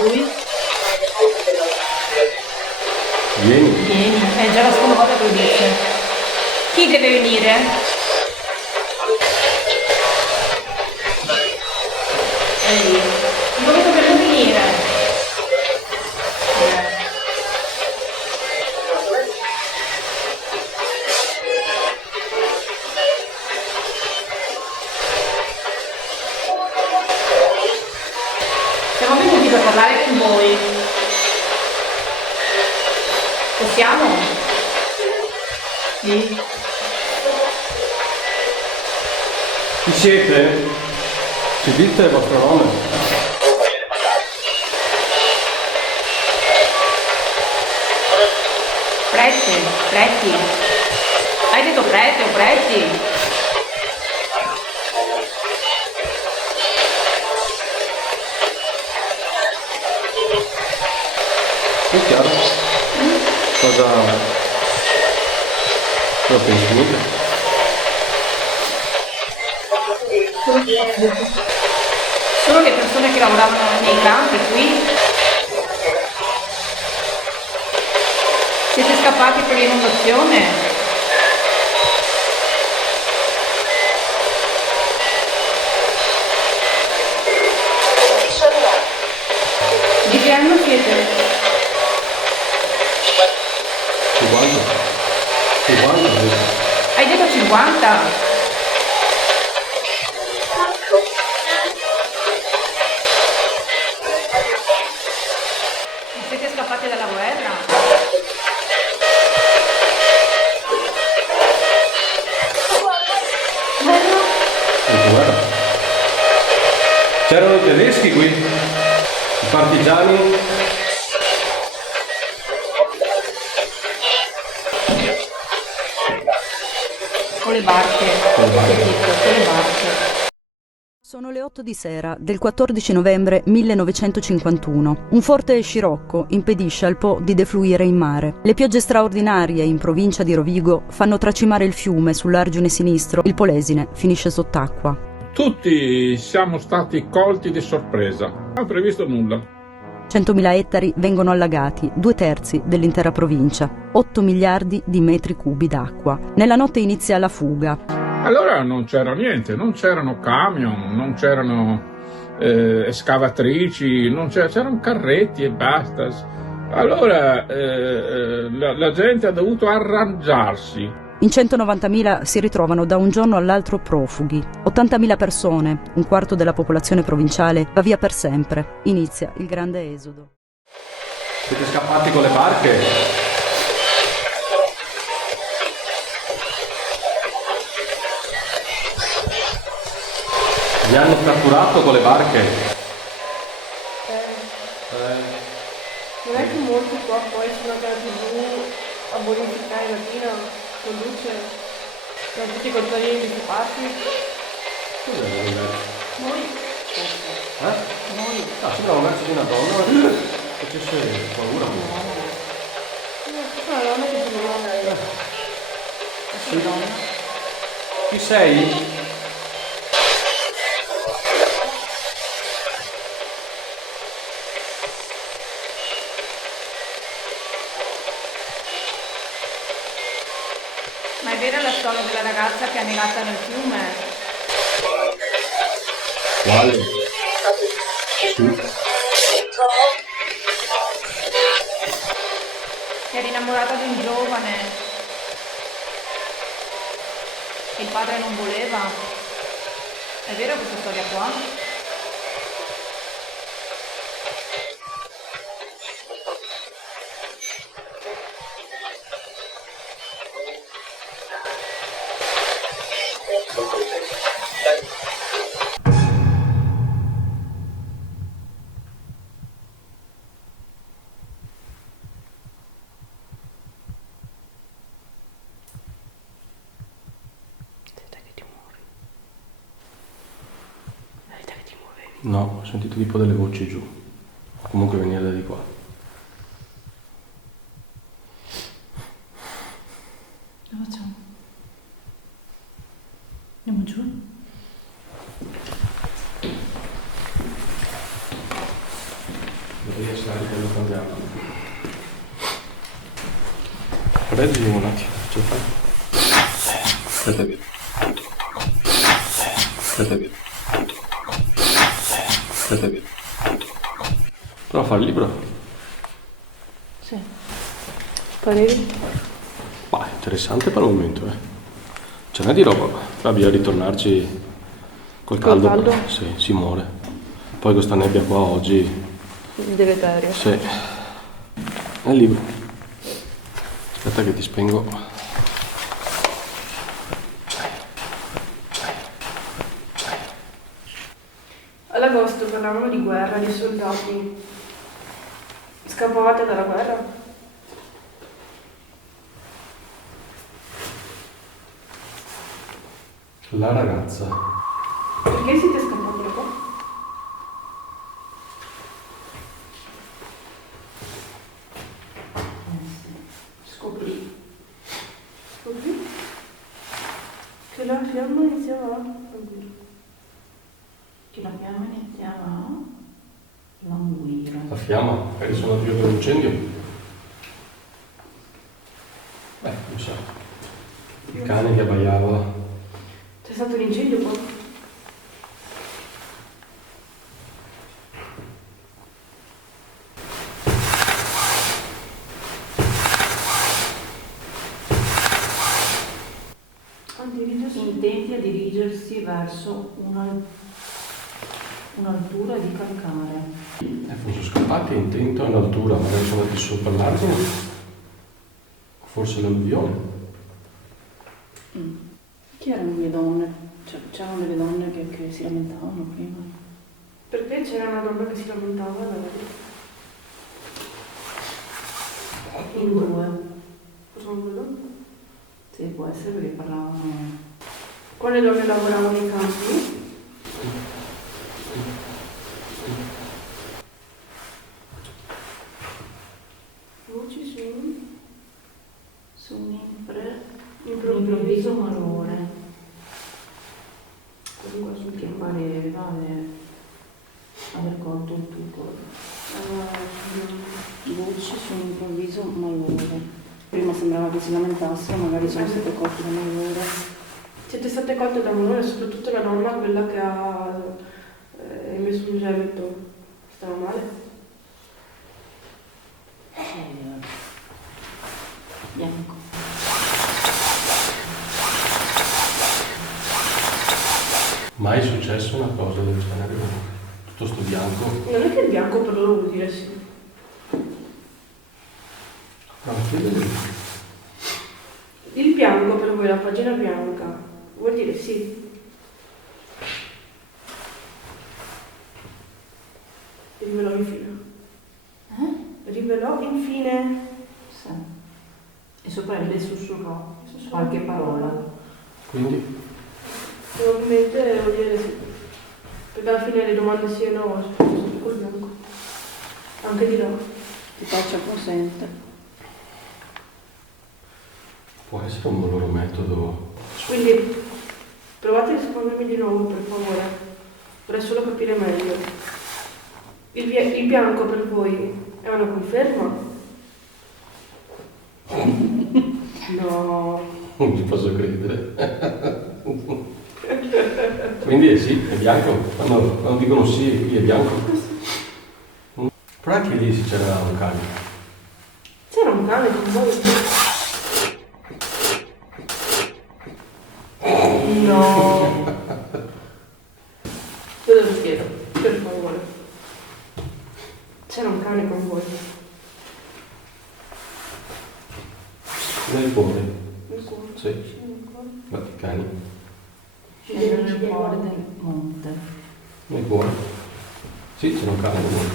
Lui? Vieni. Vieni, è già la seconda volta che lo dice. Chi deve venire? Ehi, dove dobbiamo venire? Siamo venuti per parlare con voi. Possiamo? Sì. Chi siete? Ci dite il vostro nome? Preti. Hai detto prete o preti? È chiaro? Cosa pensi? Niente? Solo le persone che lavoravano nei campi qui. Siete scappati per l'inondazione? Di che anno siete? 50? 50? Hai detto 50? Siete scappati dalla guerra? In guerra? C'erano i tedeschi qui? I partigiani? Con le barche. Con le barche. Con le barche. Sono le 8 di sera del 14 novembre 1951. Un forte scirocco impedisce al Po di defluire in mare. Le piogge straordinarie in provincia di Rovigo fanno tracimare il fiume sull'argine sinistro. Il Polesine finisce sott'acqua. Tutti siamo stati colti di sorpresa. Non ho previsto nulla. 100.000 ettari vengono allagati, 2/3 dell'intera provincia. 8 miliardi di metri cubi d'acqua. Nella notte inizia la fuga. Allora non c'era niente, non c'erano camion, non c'erano escavatrici, c'erano carretti e basta. Allora la gente ha dovuto arrangiarsi. In 190.000 si ritrovano da un giorno all'altro profughi. 80.000 persone, un quarto della popolazione provinciale, va via per sempre. Inizia il grande esodo. Siete scappati con le barche? Vi hanno catturato con le barche? Non è che molti qua poi sulla TV a bonificare la Latina produce sono tutti contadini disoccupati. Cos'è il verso? Noi? Eh? Noi? Ah, sembra un verso di una donna. Facesse paura. Questa è una donna che si muove. Sì. Chi sei? Ma è vera la storia della ragazza che è annegata nel fiume? Quale? Sì. Era innamorata di un giovane che il padre non voleva. È vera questa storia qua? No, ho sentito tipo delle voci giù. Comunque veniva da di qua. Cosa facciamo? Andiamo giù? Dovrei stare che lo cambiamo. Reggi un attimo, ce la fai? Aspetta via. Aspetta via. Aspetta via. Prova a fare il libro. Sì. Pareri? Ma interessante per il momento, eh. Ce n'è di roba, ma bisogna ritornarci col caldo. caldo? Sì, si muore. Poi questa nebbia qua oggi. Deleterio. Sì. È il libro. Aspetta che ti spengo. All'agosto parlavano di guerra, di soldati. Scappavate dalla guerra? La ragazza. Perché siete scappati da qua? Scoprì Così? Che la fiamma iniziava a che la fiamma iniziava a languire. La fiamma, magari sono io per l'incendio. Non so. Il cane che abbaiava. C'è stato un incendio qua? Intenti a dirigersi verso un'altura di calcare. Sono scappati intento in altura, magari sono andati sopra l'argine. Forse l'alluvione. Chi erano le donne? Cioè, c'erano delle donne che si lamentavano prima. Perché c'era una donna che si lamentava? In due. Cosa vuol dire? Sì, può essere perché parlavano. Quando le donne lavoravano in campi? Voci Su un improvviso improvviso malore comunque sul che piano. pareva aver colto il tutto. Voci su un improvviso malore. Prima sembrava che si lamentassero, magari sono state colte da malore. Siete state colte da malore, soprattutto la donna, quella che ha emesso un gemito. Stava male? Bianco. Mai è successo una cosa del genere? Tutto sto bianco. Non è che il bianco per loro vuol dire sì. Il bianco per voi, la pagina bianca, vuol dire sì. Rivelò infine. Rivelò infine. Sì. E sopra il sussurrò qualche parola. Quindi Probabilmente vuol dire sì. Perché alla fine le domande sì e no sono col bianco. Anche di no. Ti faccia consente. può essere un loro metodo. Quindi provate a rispondermi di nuovo, per favore. Vorrei solo capire meglio. Il bianco per voi è una conferma? No. Non ci posso credere. Quindi è sì, è bianco. Quando dicono sì, qui è bianco. Però anche lì si c'era un cane. C'era un cane con voi? No. Te lo chiedo, per favore. C'era un cane con voi? Nel cuore. Nel cuore? Sì. Nel cuore? Guarda i cani. Scendere nel cuore del monte. Nel cuore. Sì, c'era un cane nel cuore.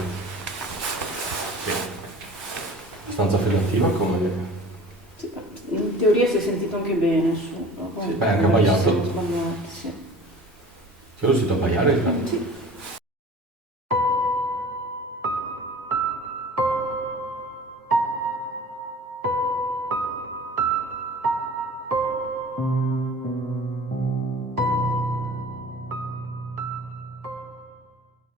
Sì. Abbastanza federativa come... Sì, in teoria si è sentito anche bene su. Sì, beh, anche abbaiato. Sbagliati, sì. Io ho sentito abbaiare il cane. Sì.